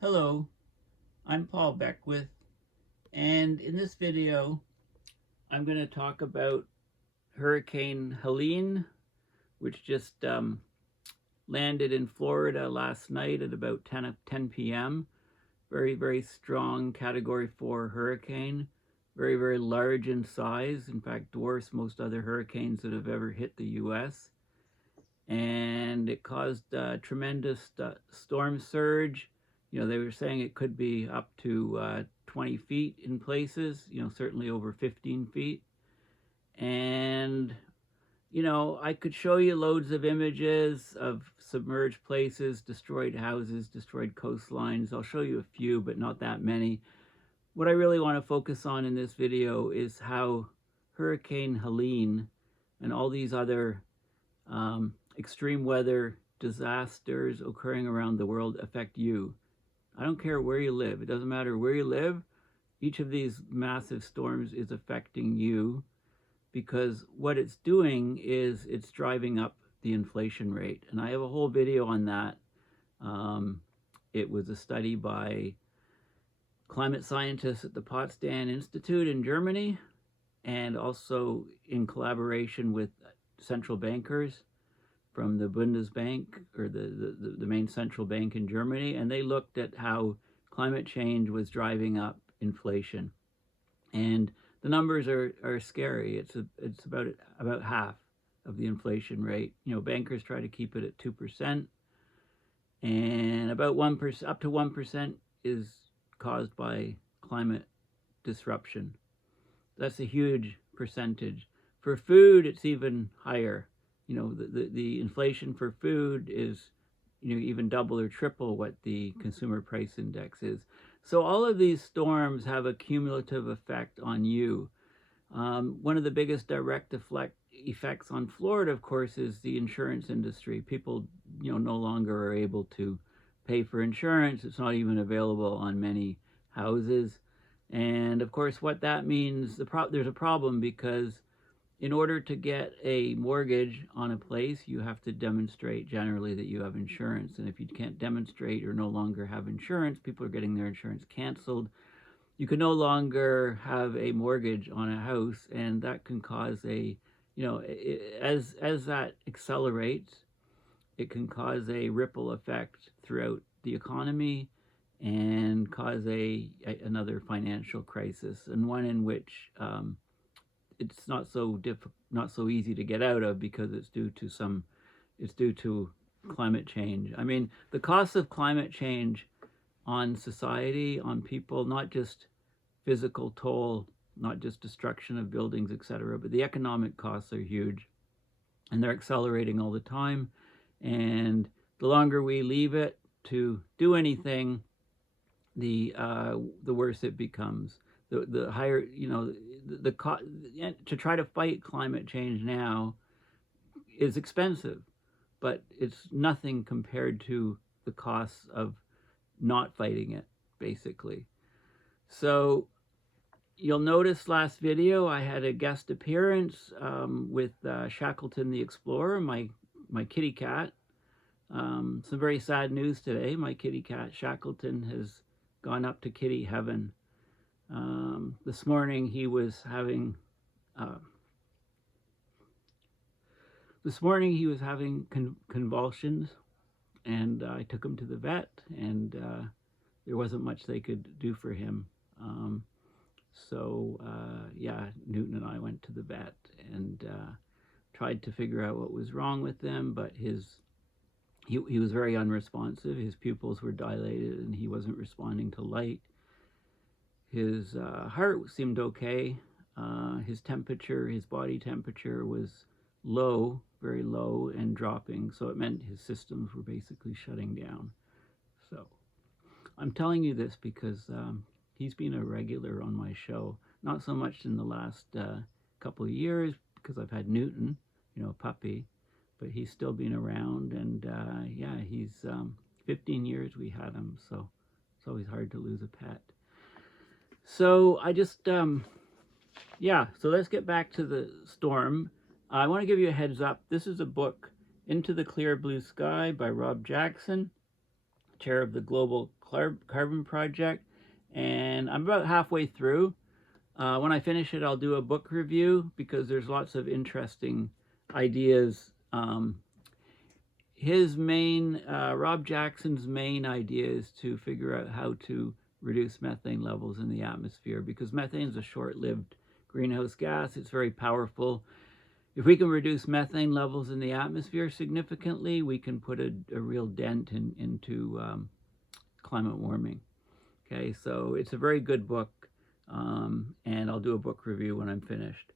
Hello, I'm Paul Beckwith, and in this video I'm going to talk about Hurricane Helene, which just landed in Florida last night at about 10 p.m. Very, very strong Category 4 hurricane, very, very large in size, in fact dwarfs most other hurricanes that have ever hit the U.S. And it caused a tremendous storm surge. They were saying it could be up to 20 feet in places, certainly over 15 feet. And, I could show you loads of images of submerged places, destroyed houses, destroyed coastlines. I'll show you a few, but not that many. What I really want to focus on in this video is how Hurricane Helene and all these other extreme weather disasters occurring around the world affect you. I don't care where you live. It doesn't matter where you live. Each of these massive storms is affecting you because what it's doing is it's driving up the inflation rate. And I have a whole video on that. It was a study by climate scientists at the Potsdam Institute in Germany, and also in collaboration with central bankers from the Bundesbank, or the main central bank in Germany, and they looked at how climate change was driving up inflation. And the numbers are scary. It's about half of the inflation rate. Bankers try to keep it at 2%, and about 1%, up to 1%, is caused by climate disruption. That's a huge percentage. For food, it's even higher. The inflation for food is, even double or triple what the consumer price index is. So all of these storms have a cumulative effect on you. One of the biggest direct effects on Florida, of course, is the insurance industry. People, no longer are able to pay for insurance. It's not even available on many houses. And of course, what that means, there's a problem, because in order to get a mortgage on a place, you have to demonstrate generally that you have insurance. And if you can't demonstrate or no longer have insurance, people are getting their insurance canceled. You can no longer have a mortgage on a house, and that can cause as that accelerates, it can cause a ripple effect throughout the economy and cause another financial crisis, and one in which it's not so easy to get out of, because it's due to climate change. I mean, the costs of climate change on society, on people, not just physical toll, not just destruction of buildings, etc., but the economic costs are huge, and they're accelerating all the time. And the longer we leave it to do anything, the worse it becomes. The higher, to try to fight climate change now is expensive, but it's nothing compared to the costs of not fighting it, basically. So you'll notice last video I had a guest appearance with Shackleton the Explorer, my kitty cat. Some very sad news today. My kitty cat Shackleton has gone up to kitty heaven. This morning he was having convulsions, and I took him to the vet, and there wasn't much they could do for him. Yeah, Newton and I went to the vet and tried to figure out what was wrong with him, but he was very unresponsive. His pupils were dilated and he wasn't responding to light. His heart seemed okay. His temperature, his body temperature, was low, very low, and dropping. So it meant his systems were basically shutting down. So I'm telling you this because he's been a regular on my show. Not so much in the last couple of years, because I've had Newton, a puppy, but he's still been around. And yeah, he's 15 years we had him. So it's always hard to lose a pet. So I just, yeah, so let's get back to the storm. I want to give you a heads up. This is a book, Into the Clear Blue Sky by Rob Jackson. chair of the Global Carbon Project, and I'm about halfway through. When I finish it, I'll do a book review because there's lots of interesting ideas. Rob Jackson's main idea is to figure out how to reduce methane levels in the atmosphere, because methane is a short-lived greenhouse gas. It's very powerful. If we can reduce methane levels in the atmosphere significantly, we can put a real dent into climate warming. Okay, so it's a very good book, and I'll do a book review when I'm finished.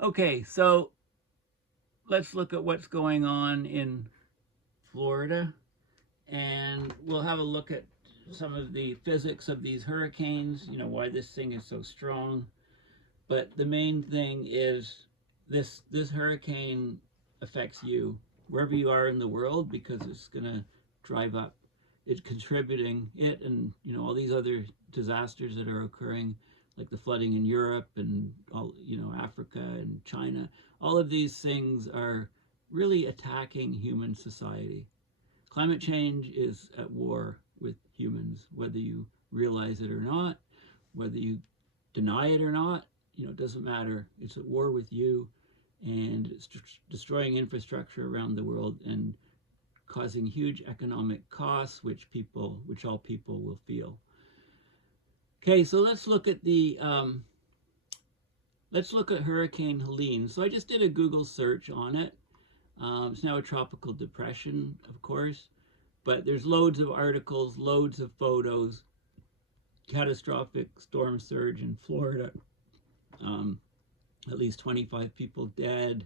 Okay, so let's look at what's going on in Florida, and we'll have a look at some of the physics of these hurricanes, you know, why this thing is so strong. But the main thing is this hurricane affects you wherever you are in the world, because it's going to drive up. It's contributing, it and, you know, all these other disasters that are occurring, like the flooding in Europe and all, you know, Africa and China. All of these things are really attacking human society. Climate change is at war with humans, whether you realize it or not, whether you deny it or not, you know, it doesn't matter. It's at war with you, and it's destroying infrastructure around the world and causing huge economic costs, which all people will feel. Okay, so let's look at Hurricane Helene. So I just did a Google search on it. It's now a tropical depression, of course, but there's loads of articles, loads of photos. Catastrophic storm surge in Florida. At least 25 people dead.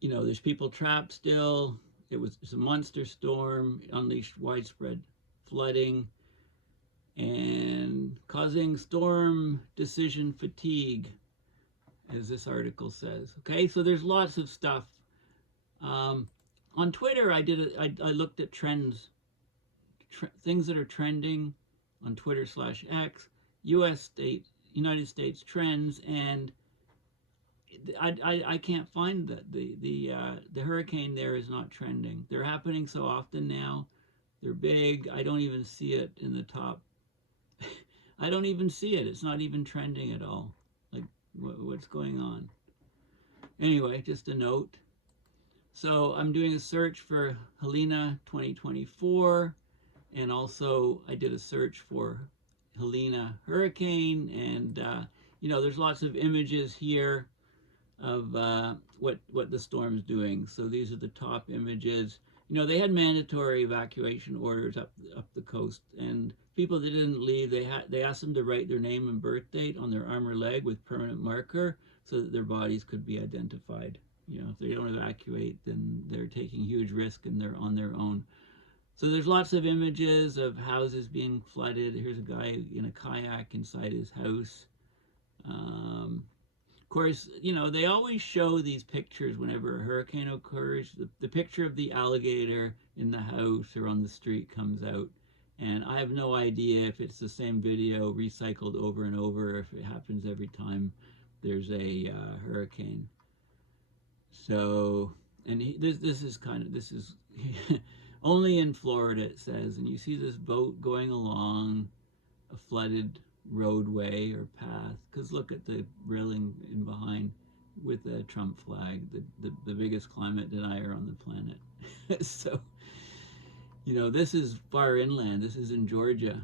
You know, there's people trapped still. It's a monster storm. It unleashed widespread flooding and causing storm decision fatigue, as this article says. Okay, so there's lots of stuff. On Twitter, I looked at trends, things that are trending on Twitter/X, United States trends, and I can't find that the hurricane there is not trending. They're happening so often now. They're big. I don't even see it in the top. I don't even see it. It's not even trending at all. Like, what's going on? Anyway, just a note. So I'm doing a search for Helene 2024, and also I did a search for Helene hurricane, and you know, there's lots of images here of what the storm's doing. So these are the top images. You know, they had mandatory evacuation orders up the coast, and people that didn't leave, they asked them to write their name and birth date on their arm or leg with permanent marker so that their bodies could be identified. You know, if they don't evacuate, then they're taking huge risk and they're on their own. So there's lots of images of houses being flooded. Here's a guy in a kayak inside his house. Of course, you know, they always show these pictures whenever a hurricane occurs. The picture of the alligator in the house or on the street comes out. And I have no idea if it's the same video recycled over and over, or if it happens every time there's a hurricane. So, and this is only in Florida, it says, and you see this boat going along a flooded roadway or path, because look at the railing in behind with the Trump flag, the biggest climate denier on the planet. So, you know, this is far inland. This is in Georgia.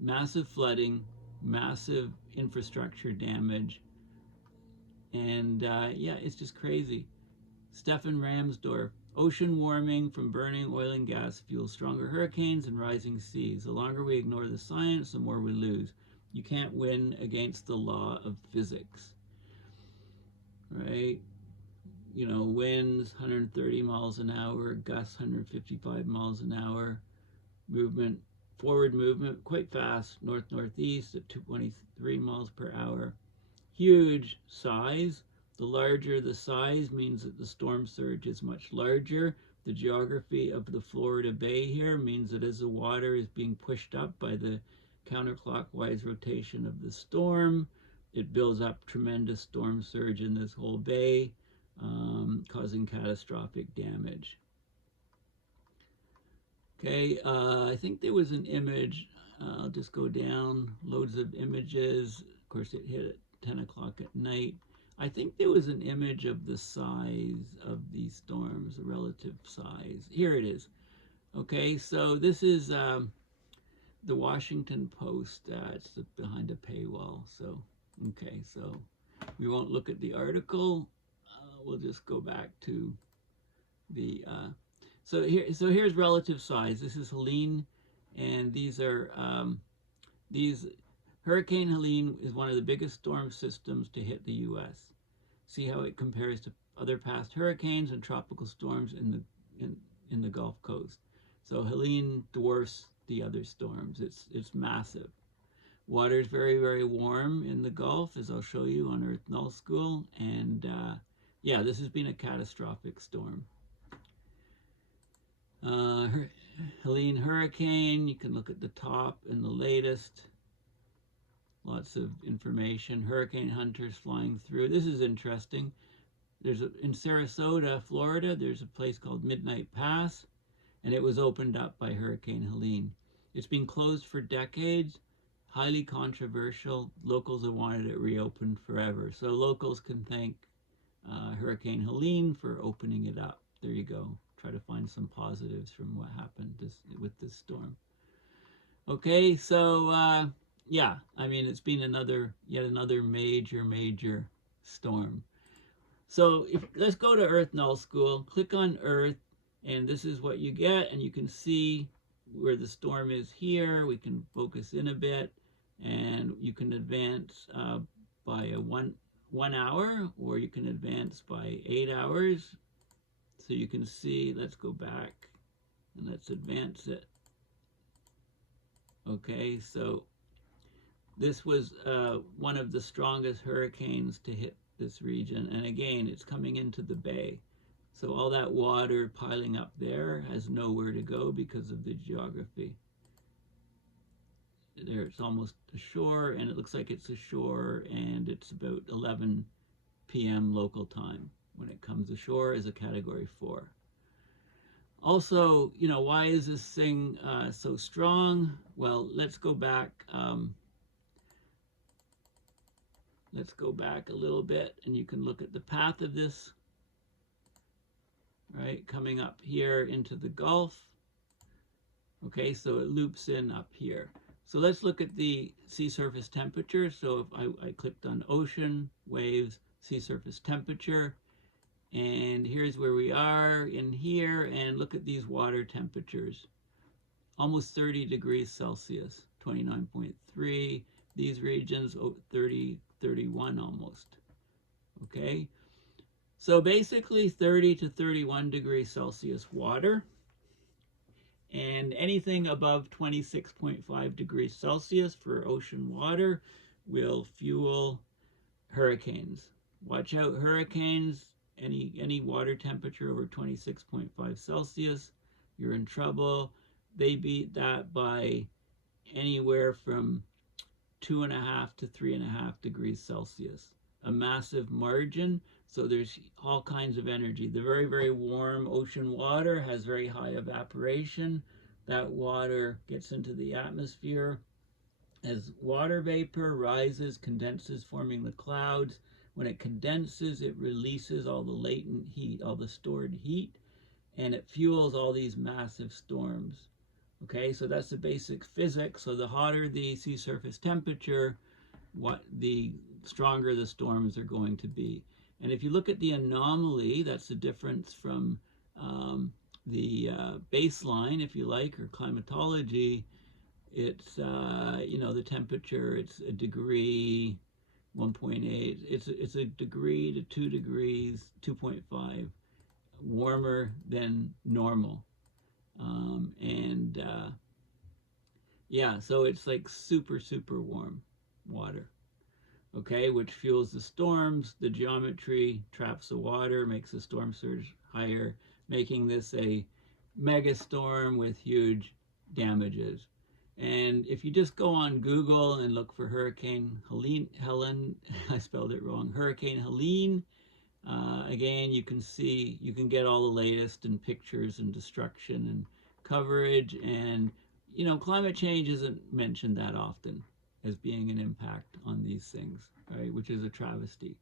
Massive flooding, massive infrastructure damage, and yeah, it's just crazy. Stefan Ramsdorf, ocean warming from burning oil and gas fuels stronger hurricanes and rising seas. The longer we ignore the science, the more we lose. You can't win against the law of physics, right? You know, winds 130 miles an hour, gusts 155 miles an hour, movement, forward movement quite fast, north-northeast at 223 miles per hour. Huge size. The larger the size means that the storm surge is much larger. The geography of the Florida Bay here means that as the water is being pushed up by the counterclockwise rotation of the storm, it builds up tremendous storm surge in this whole bay. causing catastrophic damage. Okay, I think there was an image. I'll just go down, loads of images. Of course, it hit at 10 o'clock at night. I think there was an image of the size of these storms, the relative size. Here it is. Okay, so this is the Washington Post. It's behind a paywall. So, okay, so we won't look at the article. We'll just go back to the so here's relative size. This is Helene, and these are Hurricane Helene is one of the biggest storm systems to hit the U.S. See how it compares to other past hurricanes and tropical storms in the Gulf Coast. So Helene dwarfs the other storms. It's massive. Water is very, very warm in the Gulf, as I'll show you on Earth Null School, and yeah, this has been a catastrophic storm. Helene hurricane, you can look at the top and the latest. Lots of information. Hurricane hunters flying through. This is interesting. In Sarasota, Florida, there's a place called Midnight Pass, and it was opened up by Hurricane Helene. It's been closed for decades, highly controversial. Locals have wanted it reopened forever. So locals can thank Hurricane Helene for opening it up. There you go. Try to find some positives from what happened with this storm. Okay, so yeah, I mean, it's been yet another major storm. So let's go to Earth Null School, click on Earth, and this is what you get, and you can see where the storm is here. We can focus in a bit, and you can advance by a one hour, or you can advance by 8 hours. So you can see, let's go back and let's advance it. Okay, so this was one of the strongest hurricanes to hit this region. And again, it's coming into the bay. So all that water piling up there has nowhere to go because of the geography. There, it's almost ashore, and it looks like it's ashore, and it's about 11 p.m. local time when it comes ashore as a Category 4. Also, you know, why is this thing so strong? Well, let's go back. Let's go back a little bit, and you can look at the path of this, right, coming up here into the Gulf. Okay, so it loops in up here. So let's look at the sea surface temperature. So if I clicked on ocean, waves, sea surface temperature, and here's where we are in here, and look at these water temperatures. Almost 30 degrees Celsius, 29.3. These regions, 30, 31 almost. Okay, so basically 30 to 31 degrees Celsius water, and anything above 26.5 degrees Celsius for ocean water will fuel hurricanes. Watch out, hurricanes. Any water temperature over 26.5 Celsius, you're in trouble. They beat that by anywhere from 2.5 to 3.5 degrees Celsius. A massive margin, so there's all kinds of energy. The very, very warm ocean water has very high evaporation. That water gets into the atmosphere. As water vapor rises, condenses, forming the clouds. When it condenses, it releases all the latent heat, all the stored heat, and it fuels all these massive storms. Okay, so that's the basic physics. So the hotter the sea surface temperature, the stronger the storms are going to be. And if you look at the anomaly, that's the difference from the baseline, if you like, or climatology. It's, you know, the temperature, it's a degree, 1.8, it's a degree to 2 degrees, 2.5 warmer than normal. Yeah, so it's like super warm water, okay, which fuels the storms. The geometry traps the water, makes the storm surge higher, making this a mega storm with huge damages. And if you just go on Google and look for Hurricane Helen, I spelled it wrong, Hurricane Helene, Again, you can get all the latest in pictures and destruction and coverage, and climate change isn't mentioned that often as being an impact on these things, right? Which is a travesty.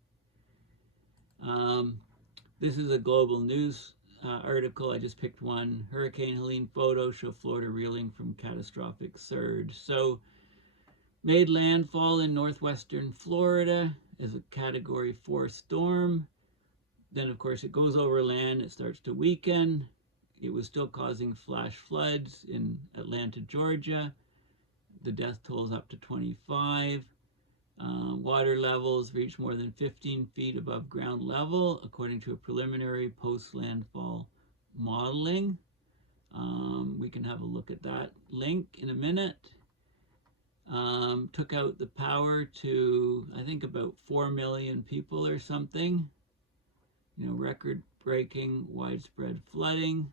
This is a global news article. I just picked one. Hurricane Helene photos show Florida reeling from catastrophic surge. So, made landfall in northwestern Florida as a Category 4 storm. Then, of course, it goes over land. It starts to weaken. It was still causing flash floods in Atlanta, Georgia. The death toll is up to 25. Water levels reach more than 15 feet above ground level, according to a preliminary post-landfall modeling. We can have a look at that link in a minute. Took out the power to, I think, about 4 million people or something. Record-breaking widespread flooding,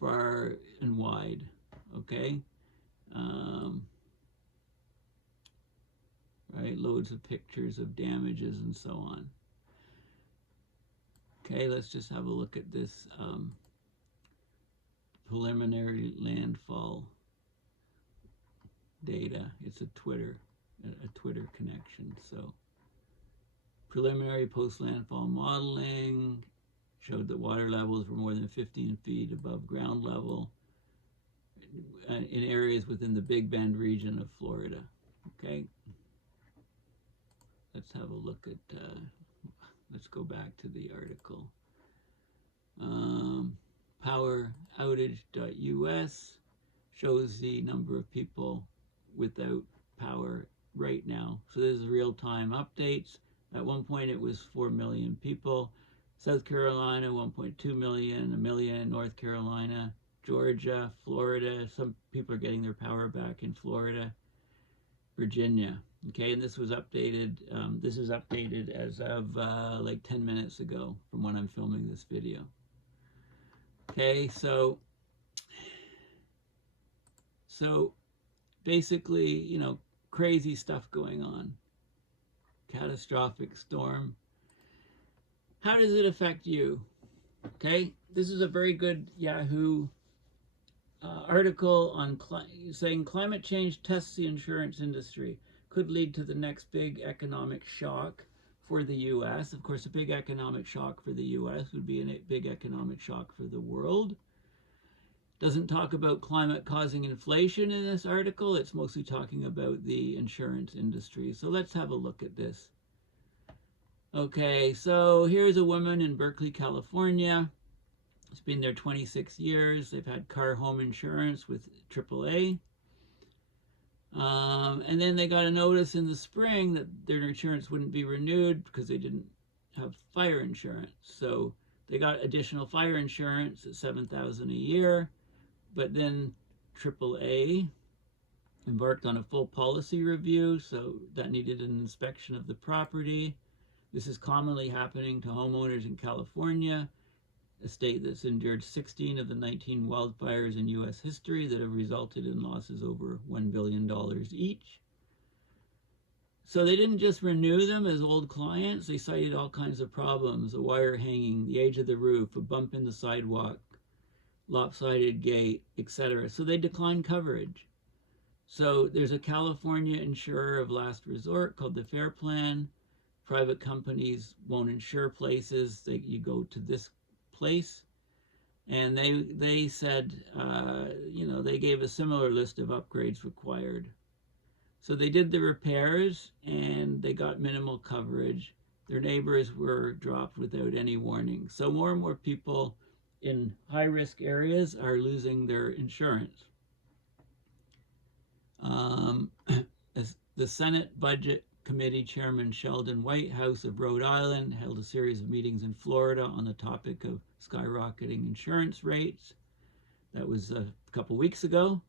far and wide, okay? Right, loads of pictures of damages and so on. Okay, let's just have a look at this preliminary landfall data. It's a Twitter connection. So preliminary post-landfall modeling showed that water levels were more than 15 feet above ground level in areas within the Big Bend region of Florida. Okay, let's have a look at, let's go back to the article. Poweroutage.us shows the number of people without power right now. So this is real-time updates. At one point it was 4 million people. South Carolina, 1.2 million, 1 million in North Carolina, Georgia, Florida. Some people are getting their power back in Florida, Virginia. Okay, and this was updated. This is updated as of like 10 minutes ago from when I'm filming this video. Okay, so basically, crazy stuff going on. Catastrophic storm. How does it affect you? Okay, this is a very good Yahoo article on saying climate change tests the insurance industry, could lead to the next big economic shock for the U.S. Of course, a big economic shock for the U.S. would be a big economic shock for the world. Doesn't talk about climate causing inflation in this article. It's mostly talking about the insurance industry. So let's have a look at this. Okay, so here's a woman in Berkeley, California. It's been there 26 years. They've had car home insurance with AAA. And then they got a notice in the spring that their insurance wouldn't be renewed because they didn't have fire insurance. So they got additional fire insurance at $7,000 a year. But then AAA embarked on a full policy review, so that needed an inspection of the property. This is commonly happening to homeowners in California, a state that's endured 16 of the 19 wildfires in U.S. history that have resulted in losses over $1 billion each. So they didn't just renew them as old clients, they cited all kinds of problems: a wire hanging, the age of the roof, a bump in the sidewalk, lopsided gate, etc. So they declined coverage. So there's a California insurer of last resort called the Fair Plan. Private companies won't insure places. You go to this place. And they said, they gave a similar list of upgrades required. So they did the repairs and they got minimal coverage. Their neighbors were dropped without any warning. So more and more people in high-risk areas are losing their insurance. The Senate Budget Committee Chairman Sheldon Whitehouse of Rhode Island held a series of meetings in Florida on the topic of skyrocketing insurance rates. That was a couple weeks ago.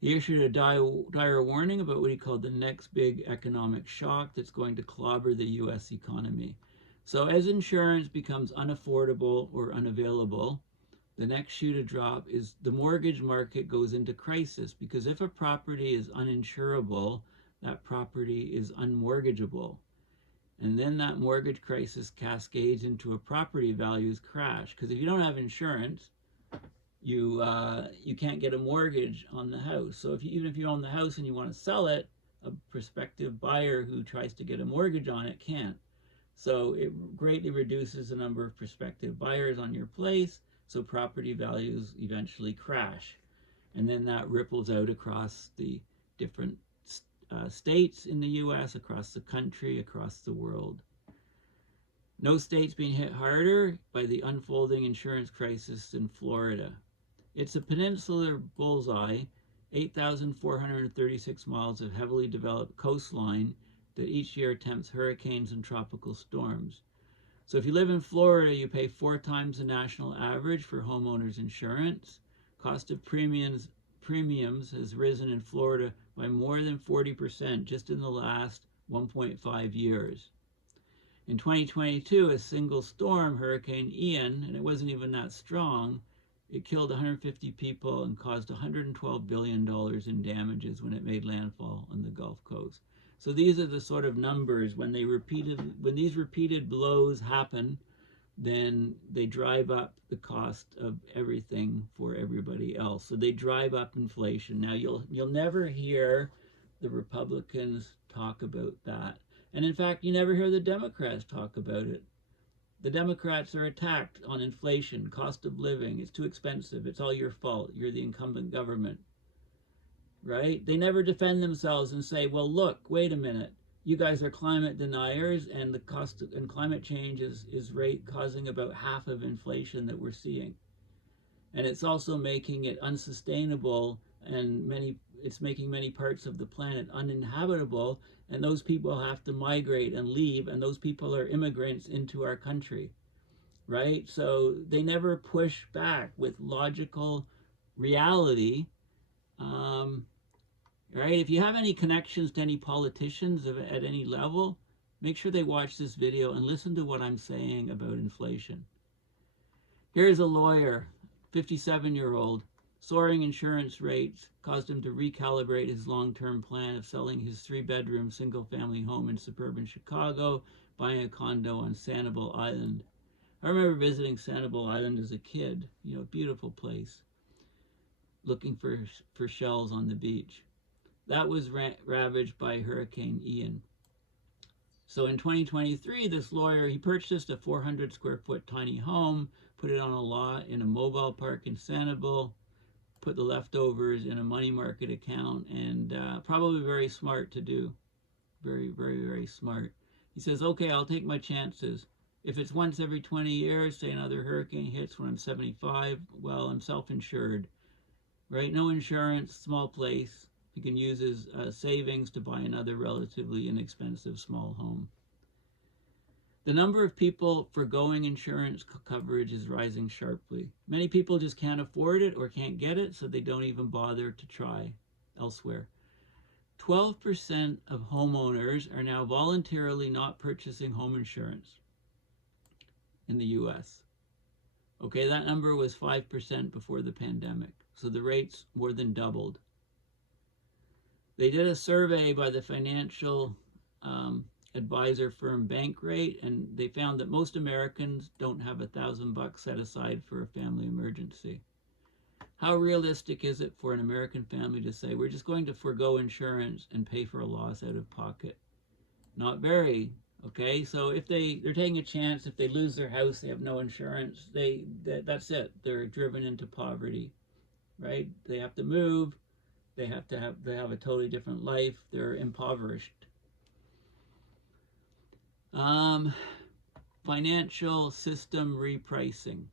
He issued a dire warning about what he called the next big economic shock that's going to clobber the U.S. economy. So as insurance becomes unaffordable or unavailable, the next shoe to drop is the mortgage market goes into crisis, because if a property is uninsurable, that property is unmortgageable. And then that mortgage crisis cascades into a property values crash. Because if you don't have insurance, you can't get a mortgage on the house. So even if you own the house and you want to sell it, a prospective buyer who tries to get a mortgage on it can't. So it greatly reduces the number of prospective buyers on your place, so property values eventually crash. And then that ripples out across the different states in the US, across the country, across the world. No state's being hit harder by the unfolding insurance crisis than Florida. It's a peninsular bullseye, 8,436 miles of heavily developed coastline that each year attempts hurricanes and tropical storms. So if you live in Florida, you pay 4 times the national average for homeowners insurance. Cost of premiums has risen in Florida by more than 40% just in the last 1.5 years. In 2022, a single storm, Hurricane Ian, and it wasn't even that strong, it killed 150 people and caused $112 billion in damages when it made landfall on the Gulf Coast. So these are the sort of numbers. When these repeated blows happen, then they drive up the cost of everything for everybody else. So they drive up inflation. Now you'll never hear the Republicans talk about that. And in fact, you never hear the Democrats talk about it. The Democrats are attacked on inflation, cost of living. It's too expensive. It's all your fault. You're the incumbent government. Right? They never defend themselves and say, well, look, wait a minute. You guys are climate deniers, and the cost and climate change is causing about half of inflation that we're seeing. And it's also making it unsustainable, and it's making many parts of the planet uninhabitable, and those people have to migrate and leave, and those people are immigrants into our country, right? So they never push back with logical reality. Right? If you have any connections to any politicians at any level, make sure they watch this video and listen to what I'm saying about inflation. Here's a lawyer, 57-year-old. Soaring insurance rates caused him to recalibrate his long-term plan of selling his 3-bedroom single-family home in suburban Chicago, buying a condo on Sanibel Island. I remember visiting Sanibel Island as a kid. You know, beautiful place. Looking for shells on the beach. That was ravaged by Hurricane Ian. So in 2023, this lawyer, he purchased a 400 square foot tiny home, put it on a lot in a mobile park in Sanibel, put the leftovers in a money market account, and probably very smart to do. Very, very, very smart. He says, okay, I'll take my chances. If it's once every 20 years, say another hurricane hits when I'm 75, well, I'm self-insured, right? No insurance, small place. He can use his savings to buy another relatively inexpensive small home. The number of people foregoing insurance coverage is rising sharply. Many people just can't afford it or can't get it, so they don't even bother to try elsewhere. 12% of homeowners are now voluntarily not purchasing home insurance in the US. Okay, that number was 5% before the pandemic, so the rates more than doubled. They did a survey by the financial advisor firm Bankrate, and they found that most Americans don't have $1,000 set aside for a family emergency. How realistic is it for an American family to say, we're just going to forego insurance and pay for a loss out of pocket? Not very. Okay, so if they're taking a chance, if they lose their house, they have no insurance, that's it. They're driven into poverty, right? They have to move. They have a totally different life. They're impoverished. Financial system repricing.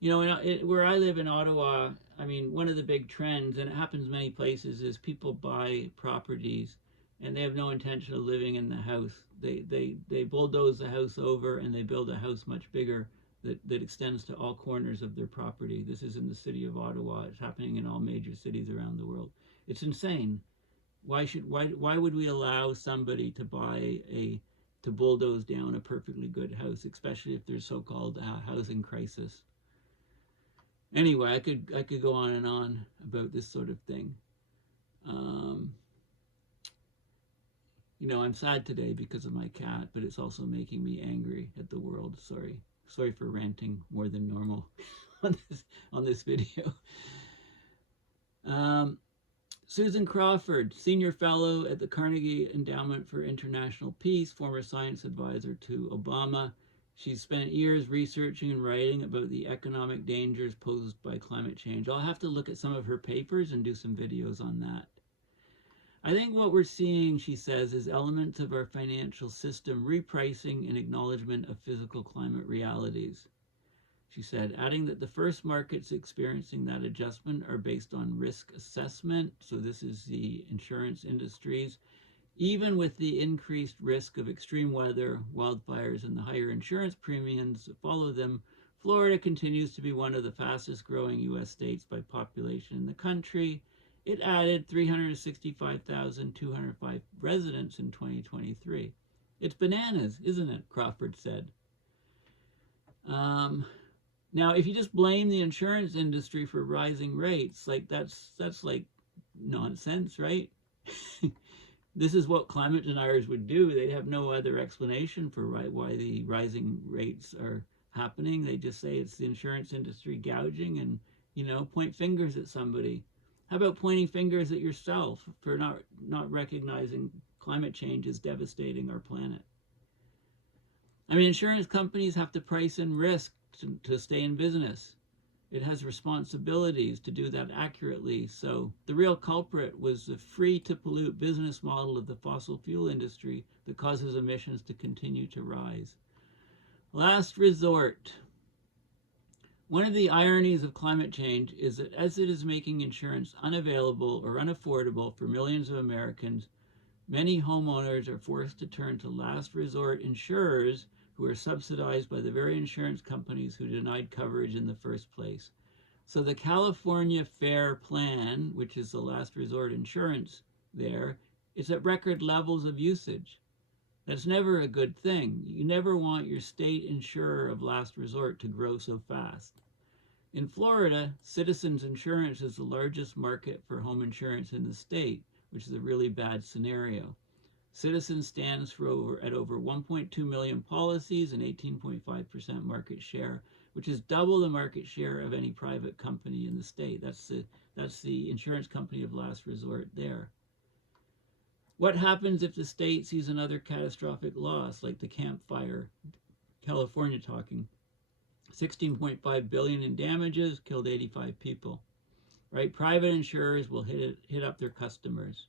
You know, where I live in Ottawa, I mean, one of the big trends, and it happens many places, is people buy properties and they have no intention of living in the house. They bulldoze the house over and they build a house much bigger that extends to all corners of their property. This is in the city of Ottawa. It's happening in all major cities around the world. It's insane. Why would we allow somebody to to bulldoze down a perfectly good house, especially if there's so-called housing crisis? Anyway, I could go on and on about this sort of thing. You know, I'm sad today because of my cat, but it's also making me angry at the world. Sorry for ranting more than normal on this video. Um, Susan Crawford, Senior Fellow at the Carnegie Endowment for International Peace, former science advisor to Obama. She's spent years researching and writing about the economic dangers posed by climate change. I'll have to look at some of her papers and do some videos on that. I think what we're seeing, she says, is elements of our financial system repricing in acknowledgement of physical climate realities. She said, adding that the first markets experiencing that adjustment are based on risk assessment. So this is the insurance industries. Even with the increased risk of extreme weather, wildfires, and the higher insurance premiums that follow them, Florida continues to be one of the fastest growing U.S. states by population in the country. It added 365,205 residents in 2023. It's bananas, isn't it? Crawford said. Now, if you just blame the insurance industry for rising rates, like that's like nonsense, right? This is what climate deniers would do. They'd have no other explanation for why the rising rates are happening. They just say it's the insurance industry gouging and, you know, point fingers at somebody. How about pointing fingers at yourself for not recognizing climate change is devastating our planet? I mean, insurance companies have to price in risk to stay in business. It has responsibilities to do that accurately. So the real culprit was the free-to-pollute business model of the fossil fuel industry that causes emissions to continue to rise. Last resort. One of the ironies of climate change is that as it is making insurance unavailable or unaffordable for millions of Americans, many homeowners are forced to turn to last resort insurers who are subsidized by the very insurance companies who denied coverage in the first place. So the California FAIR plan, which is the last resort insurance there, is at record levels of usage. That's never a good thing. You never want your state insurer of last resort to grow so fast. In Florida, Citizens Insurance is the largest market for home insurance in the state, which is a really bad scenario. Citizens stands for over 1.2 million policies and 18.5% market share, which is double the market share of any private company in the state. That's the insurance company of last resort there. What happens if the state sees another catastrophic loss, like the Camp Fire, California talking? 16.5 billion in damages, killed 85 people. Right? Private insurers will hit up their customers.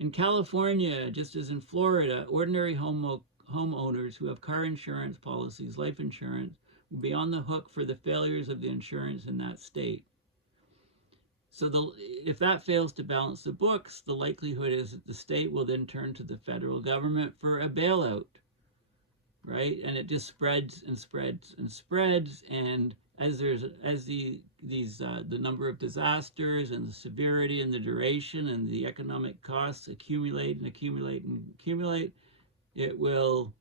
In California, just as in Florida, ordinary homeowners who have car insurance policies, life insurance, will be on the hook for the failures of the insurance in that state. So if that fails to balance the books, the likelihood is that the state will then turn to the federal government for a bailout, right? And it just spreads and spreads and spreads. And as the number of disasters and the severity and the duration and the economic costs accumulate and accumulate and accumulate, it will,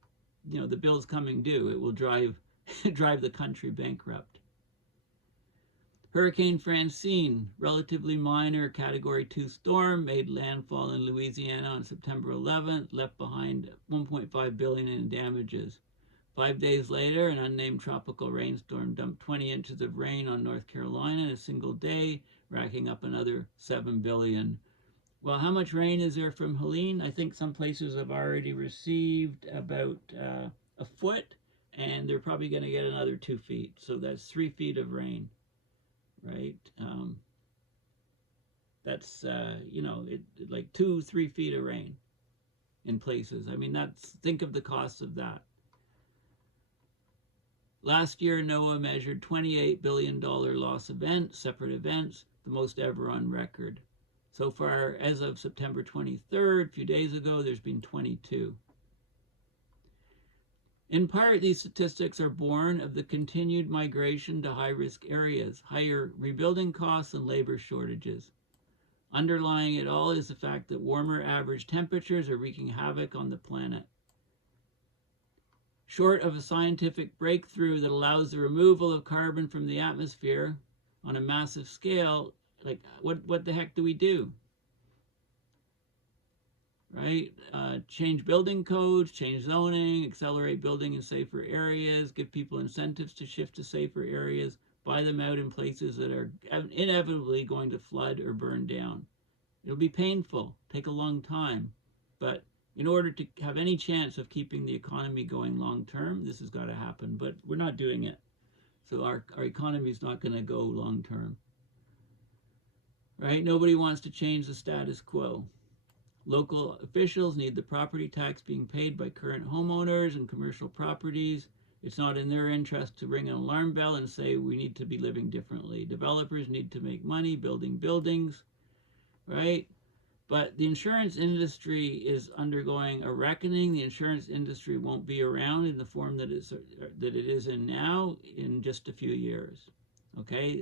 you know, the bill's coming due. It will drive the country bankrupt. Hurricane Francine, relatively minor Category 2 storm, made landfall in Louisiana on September 11th, left behind $1.5 billion in damages. 5 days later, an unnamed tropical rainstorm dumped 20 inches of rain on North Carolina in a single day, racking up another $7 billion. Well, how much rain is there from Helene? I think some places have already received about a foot, and they're probably going to get another 2 feet. So that's 3 feet of rain. Right? That's, you know, like 2-3 feet of rain in places. I mean, think of the cost of that. Last year, NOAA measured $28 billion loss events, separate events, the most ever on record. So far, as of September 23rd, a few days ago, there's been 22. In part, these statistics are born of the continued migration to high-risk areas, higher rebuilding costs, and labor shortages. Underlying it all is the fact that warmer average temperatures are wreaking havoc on the planet. Short of a scientific breakthrough that allows the removal of carbon from the atmosphere on a massive scale, like what the heck do we do? right? Change building codes, change zoning, accelerate building in safer areas, give people incentives to shift to safer areas, buy them out in places that are inevitably going to flood or burn down. It'll be painful, take a long time, but in order to have any chance of keeping the economy going long term, this has got to happen, but we're not doing it. So our economy is not going to go long term, right? Nobody wants to change the status quo. Local officials need the property tax being paid by current homeowners and commercial properties. It's not in their interest to ring an alarm bell and say we need to be living differently. Developers need to make money building buildings, right? But the insurance industry is undergoing a reckoning. The insurance industry won't be around in the form that it is in now in just a few years. Okay,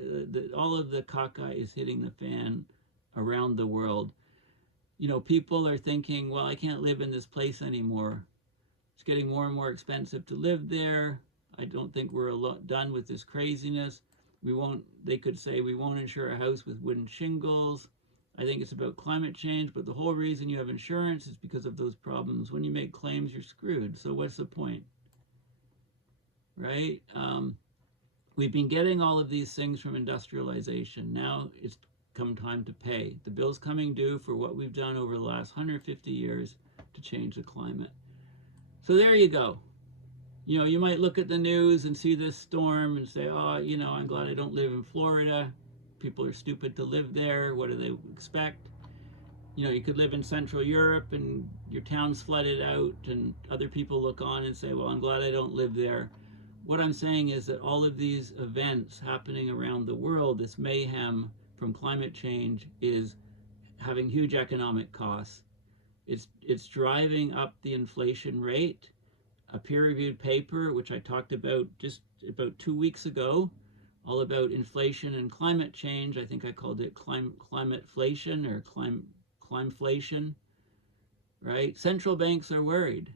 all of the caca is hitting the fan around the world. You know, people are thinking, well, I can't live in this place anymore. It's getting more and more expensive to live there. I don't think we're done with this craziness. They could say we won't insure a house with wooden shingles. I think it's about climate change, but the whole reason you have insurance is because of those problems. When you make claims, you're screwed. So what's the point? Right? We've been getting all of these things from industrialization. Now it's come time to pay. The bill's coming due for what we've done over the last 150 years to change the climate. So there you go. You know, you might look at the news and see this storm and say, oh, you know, I'm glad I don't live in Florida. People are stupid to live there. What do they expect? You know, you could live in Central Europe and your town's flooded out and other people look on and say, well, I'm glad I don't live there. What I'm saying is that all of these events happening around the world, this mayhem from climate change, is having huge economic costs. It's driving up the inflation rate. A peer-reviewed paper, which I talked about just about 2 weeks ago, all about inflation and climate change. I think I called it climateflation or climeflation, right? Central banks are worried.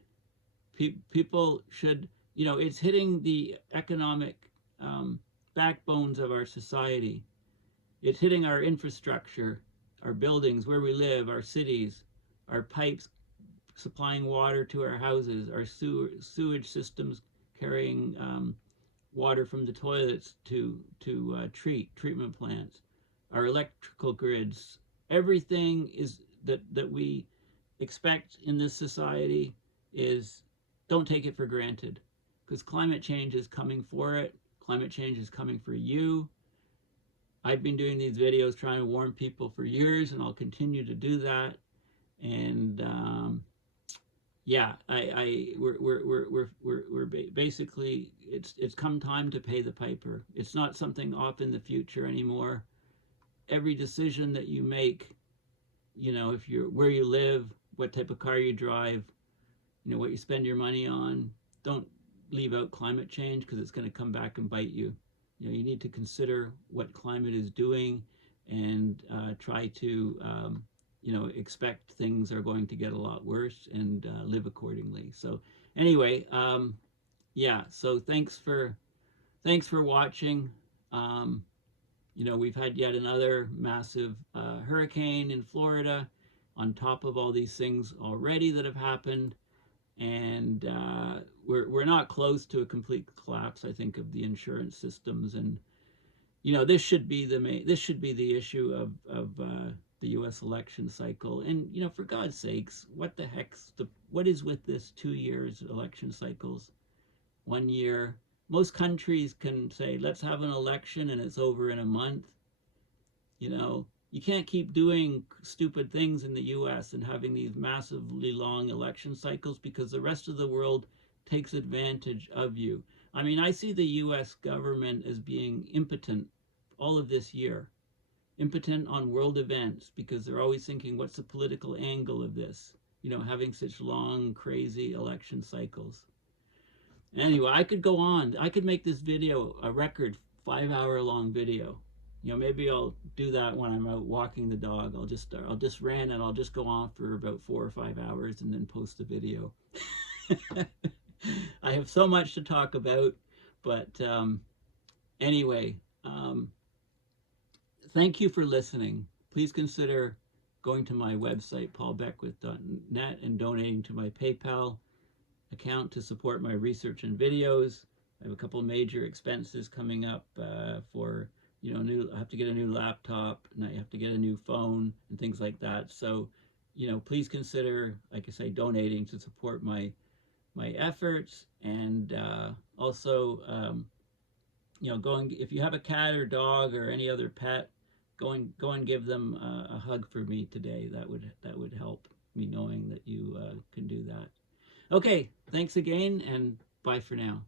People should, you know, it's hitting the economic backbones of our society. It's hitting our infrastructure, our buildings, where we live, our cities, our pipes supplying water to our houses, our sewage systems carrying water from the toilets to treatment plants, our electrical grids. Everything is that we expect in this society is, don't take it for granted, because climate change is coming for it. Climate change is coming for you. I've been doing these videos trying to warn people for years, and I'll continue to do that. And yeah, we're basically, it's come time to pay the piper. It's not something off in the future anymore. Every decision that you make, you know, if you're where you live, what type of car you drive, you know, what you spend your money on, don't leave out climate change, because it's going to come back and bite you. You know, you need to consider what climate is doing and try to you know, expect things are going to get a lot worse and live accordingly. So anyway, yeah, so thanks for watching. You know, we've had yet another massive hurricane in Florida on top of all these things already that have happened, and we're not close to a complete collapse, I think, of the insurance systems. And you know, this should be the issue of the U.S. election cycle. And you know, for God's sakes, what is with this 2 years election cycles? 1 year. Most countries can say, let's have an election and it's over in a month. You know, you can't keep doing stupid things in the U.S. and having these massively long election cycles, because the rest of the world takes advantage of you. I mean, I see the U.S. government as being impotent all of this year. Impotent on world events, because they're always thinking, what's the political angle of this? You know, having such long, crazy election cycles. Anyway, I could go on. I could make this video a record 5-hour-long video. You know, maybe I'll do that when I'm out walking the dog. I'll just rant and I'll just go on for about 4 or 5 hours and then post the video. I have so much to talk about, but anyway, thank you for listening. Please consider going to my website, paulbeckwith.net, and donating to my PayPal account to support my research and videos. I have a couple major expenses coming up for, you know, I have to get a new laptop, and I have to get a new phone and things like that. So, you know, please consider, like I say, donating to support my efforts. And also, you know, if you have a cat or dog or any other pet, go and give them a hug for me today. That would help me knowing that you can do that. Okay, thanks again, and bye for now.